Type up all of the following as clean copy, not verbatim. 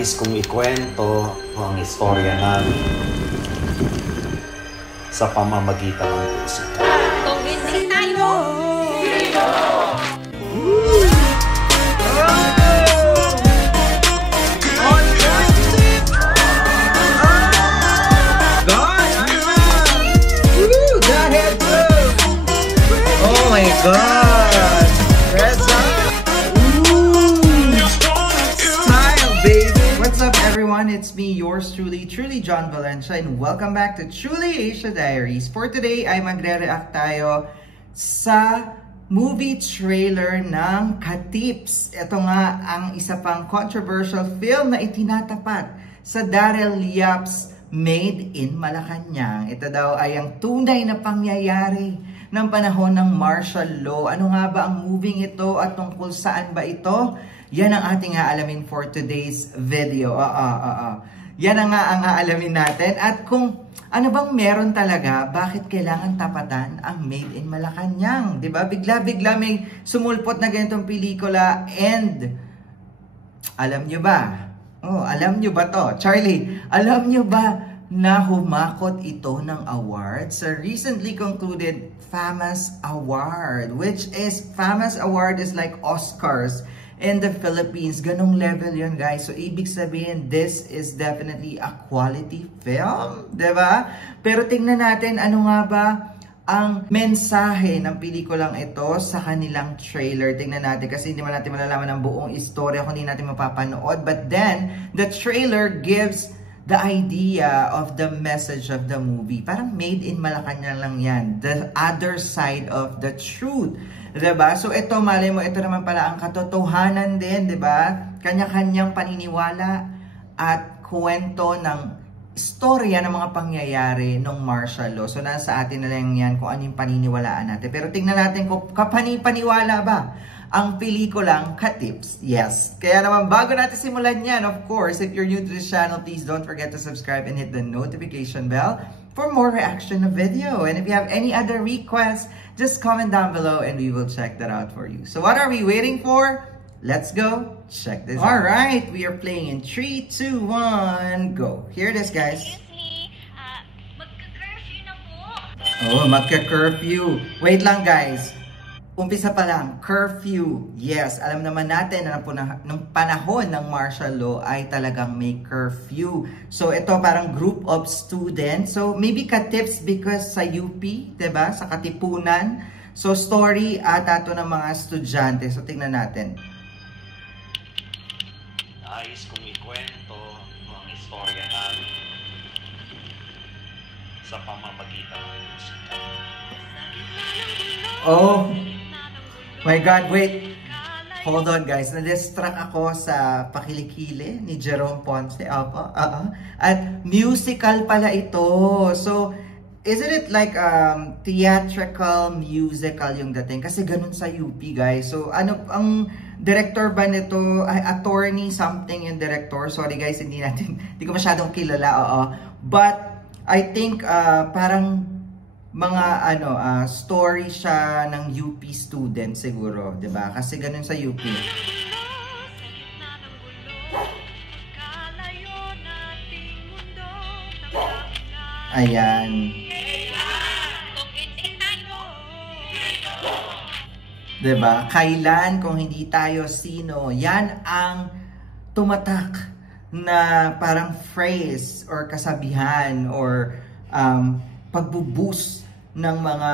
Nais kong ikwento ang istorya namin sa pamamagitan ng musika. Convincing tayo! Oh my God! Reza! Style, baby! What's up, everyone? It's me, yours truly, John Valencia, and welcome back to Truly Asia Diaries. For today, ay magre-react tayo sa movie trailer ng Katips. Ito nga ang isa pang controversial film na itinatapat sa Daryl Yap's Made in Malacanang. Ito daw ay ang tunay na pangyayari ng panahon ng martial law. Ano nga ba ang movie ito at tungkol saan ba ito? Yan ang ating aalamin for today's video. Yan ang nga ang aalamin natin. At kung ano bang meron talaga, bakit kailangan tapatan ang Made in Malacanang? Diba? Bigla-bigla may sumulpot na ganitong pelikula and alam nyo ba? Oh, alam nyo ba to? Charlie, alam nyo ba na humakot ito ng award sa recently concluded FAMAS Award, which is, FAMAS Award is like Oscars in the Philippines. Ganong level yun, guys. So, ibig sabihin, this is definitely a quality film, diba? Pero tingnan natin, ano nga ba ang mensahe ng pelikulang ito sa kanilang trailer. Tingnan natin kasi hindi man natin malalaman ang buong istorya kung hindi natin mapapanood. But then, the trailer gives the idea of the message of the movie. Parang made in Malacanang lang yan. The other side of the truth. Diba? So ito, malay mo, ito naman pala ang katotohanan din, diba? Kanya-kanyang paniniwala at kwento ng istorya ng mga pangyayari ng martial law. So nasa atin na lang yan kung anong paniniwalaan natin. Pero tingnan natin kung kapani-paniwala ba ang pelikulang Katips. Yes. Kaya naman, bago natin simulan yan, of course, if you're new to this channel, please don't forget to subscribe and hit the notification bell for more reaction of video. And if you have any other requests, just comment down below and we will check that out for you. So what are we waiting for? Let's go check this out. Alright, we are playing in 3, 2, 1, go. Here it is, guys. Excuse me, magka-curfew na po. Oh, magka-curfew. Wait lang, guys. Umpisa pa lang, curfew. Yes, alam naman natin na nung panahon ng martial law ay talagang may curfew. So ito parang group of students. So maybe Katips because sa UP, diba? Sa Katipunan. So story ata to ng mga estudyante. So tingnan natin. Nais kong ikwento ang istorya namin sa pamamagitan ng musika. Oh my God, wait. Hold on, guys. Na-distract ako sa pakilikili ni Jerome Ponce. At musical pala ito. So, isn't it like theatrical, musical yung dating? Kasi ganun sa UP, guys. So, ano, ang director ba nito? Attorney something yung director. Sorry, guys, hindi ko masyadong kilala. But, I think parang mga story siya ng UP student siguro, 'di ba? Kasi ganun sa UP. Ayan. 'Di ba? Kailan kung hindi tayo sino? Yan ang tumatak na parang phrase or kasabihan or pagbuboost ng mga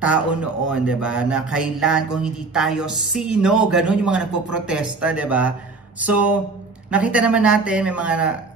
tao noon, 'di ba? Na kailan kung hindi tayo sino, ganun yung mga nagpo-protesta, 'di ba? So, nakita naman natin may mga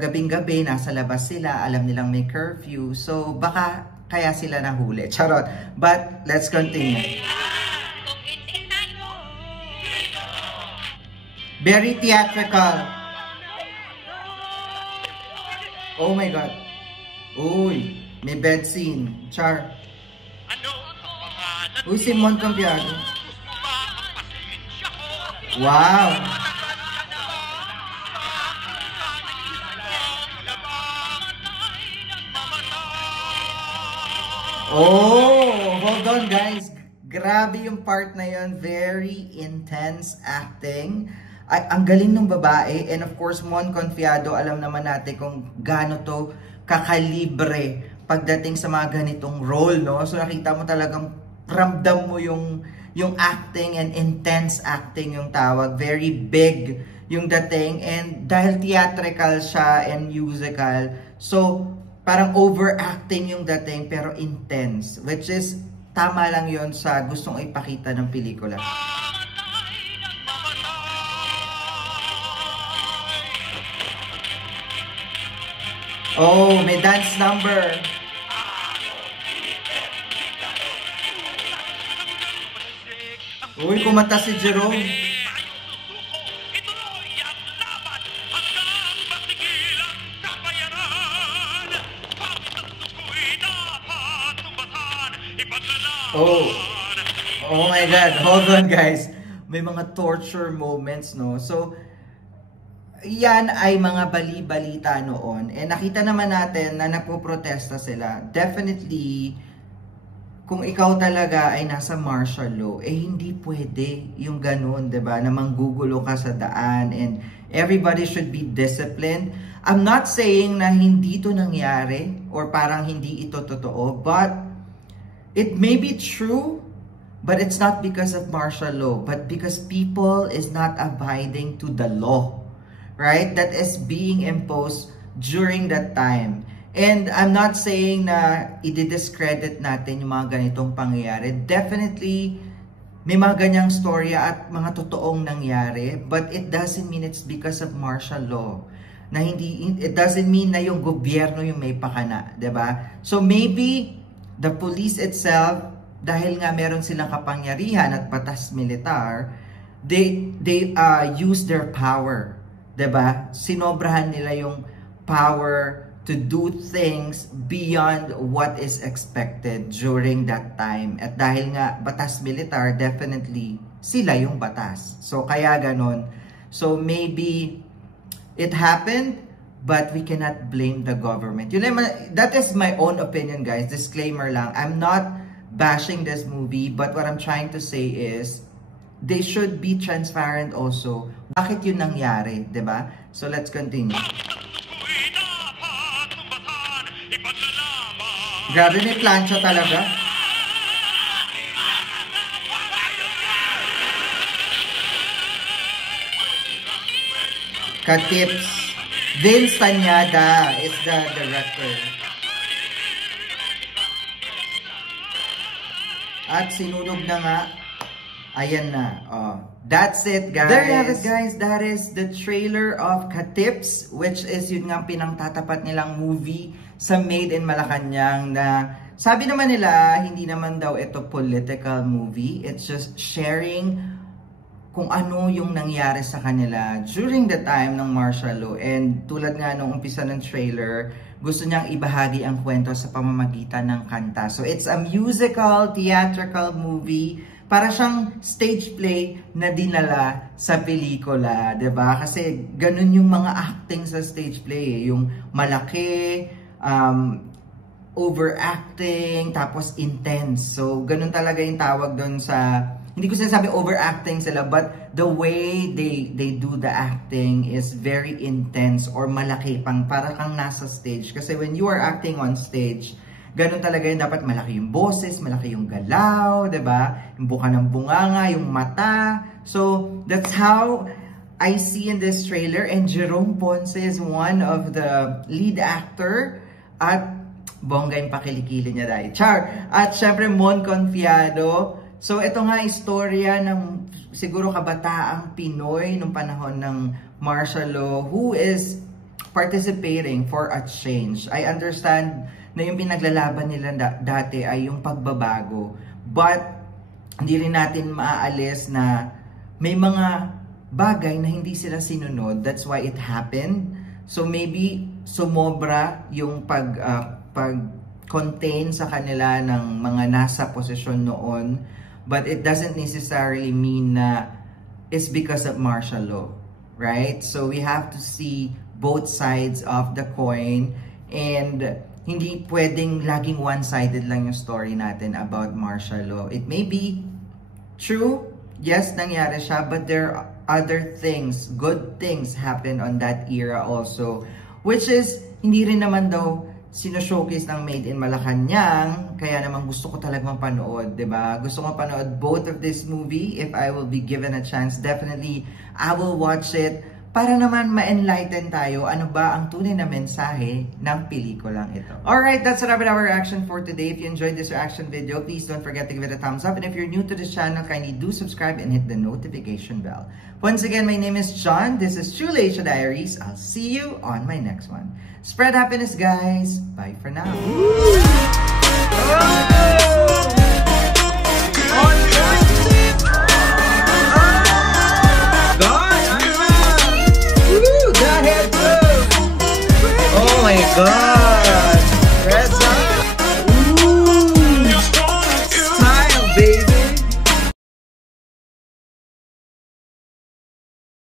gabing-gabi nasa labas sila, alam nilang may curfew. So, baka kaya sila nahuli. Charot. But let's continue. Very theatrical. Oh my God. Uy. May bed scene. Char. Uy, si Mon Cambiado. Wow. Oh, hold on, guys. Grabe yung part na yun. Very intense acting. ay, ang galing ng babae. And of course, Mon Confiado, alam naman natin kung gaano to kakalibre pagdating sa mga ganitong role, no? So nakita mo talagang ramdam mo yung acting, and intense acting yung tawag. Very big yung dating, and dahil theatrical siya and musical, so parang overacting yung dating pero intense, which is tama lang yon sa gustong ipakita ng pelikula. Oh, may dance number. Uy, kumanta si Jerome. Oh my God. Hold on, guys. May mga torture moments, no? So, yan ay mga bali-balita noon. And nakita naman natin na nagpo-protesta sila. Definitely, kung ikaw talaga ay nasa martial law, hindi pwede yung ganun, diba? Na manggugulo ka sa daan, and everybody should be disciplined. I'm not saying na hindi ito nangyari or parang hindi ito totoo, but it may be true, but it's not because of martial law, but because people is not abiding to the law, right? That is being imposed during that time. And I'm not saying na i-discredit natin yung mga ganitong pangyayari. Definitely, may mga ganyang storya at mga totoong nangyari, but it doesn't mean it's because of martial law. Na it doesn't mean na yung gobyerno yung may pakana, diba? So maybe the police itself, dahil nga meron silang kapangyarihan at batas militar, they use their power, diba? Sinobrahan nila yung power to do things beyond what is expected during that time. At dahil nga batas militar, definitely sila yung batas. So kaya ganon. So maybe it happened, but we cannot blame the government. That is my own opinion, guys. Disclaimer lang. I'm not bashing this movie, but what I'm trying to say is they should be transparent also. Bakit yun nangyari, diba? So let's continue. Grabe, may plancha talaga. Katips. Vince Tañada is the director. At sinunog na nga. Ayan na. Oh. That's it, guys. There you have it, guys. That is the trailer of Katips, which is yun nga pinangtatapat nilang movie sa Made in Malacanang, na sabi naman nila, hindi naman daw ito political movie. It's just sharing kung ano yung nangyari sa kanila during the time ng martial law. And tulad nga nung umpisa ng trailer, gusto niyang ibahagi ang kwento sa pamamagitan ng kanta. So it's a musical, theatrical movie. Para siyang stage play na dinala sa pelikula, 'di ba? Kasi ganun yung mga acting sa stage play, yung malaki, overacting, tapos intense. So ganun talaga yung tawag doon sa, hindi ko sinasabi overacting sila, but the way they do the acting is very intense or malaki pang, para kang nasa stage. Kasi when you are acting on stage, ganun talaga yun, dapat malaki yung boses, malaki yung galaw, diba? Yung buka ng bunganga, yung mata. So, that's how I see in this trailer. And Jerome Ponce is one of the lead actor. At bongga yung pakilikili niya dahil. Char! At syempre, Mon Confiado. So, ito nga istorya ng siguro kabataang Pinoy nung panahon ng martial law who is participating for a change. I understand na yung pinaglalaban nila dati ay yung pagbabago. But, hindi rin natin maaalis na may mga bagay na hindi sila sinunod. That's why it happened. So, maybe sumobra yung pag-contain sa kanila ng mga nasa posisyon noon. But it doesn't necessarily mean na it's because of martial law. Right? So, we have to see both sides of the coin. And hindi pwedeng laging one-sided lang yung story natin about martial law. It may be true, yes, nangyari siya, but there other things, good things happen on that era also. Which is, hindi rin naman daw sino-showcase ng Made in Malacanang, kaya naman gusto ko talagang panood, diba? Gusto ko panood both of this movie. If I will be given a chance, definitely I will watch it para naman ma-enlighten tayo ano ba ang tunay na mensahe ng pelikulang ito. Alright, that's a wrap our reaction for today. If you enjoyed this reaction video, please don't forget to give it a thumbs up. And if you're new to this channel, kindly do subscribe and hit the notification bell. Once again, my name is John. This is True Asia Diaries. I'll see you on my next one. Spread happiness, guys. Bye for now. Oh my God!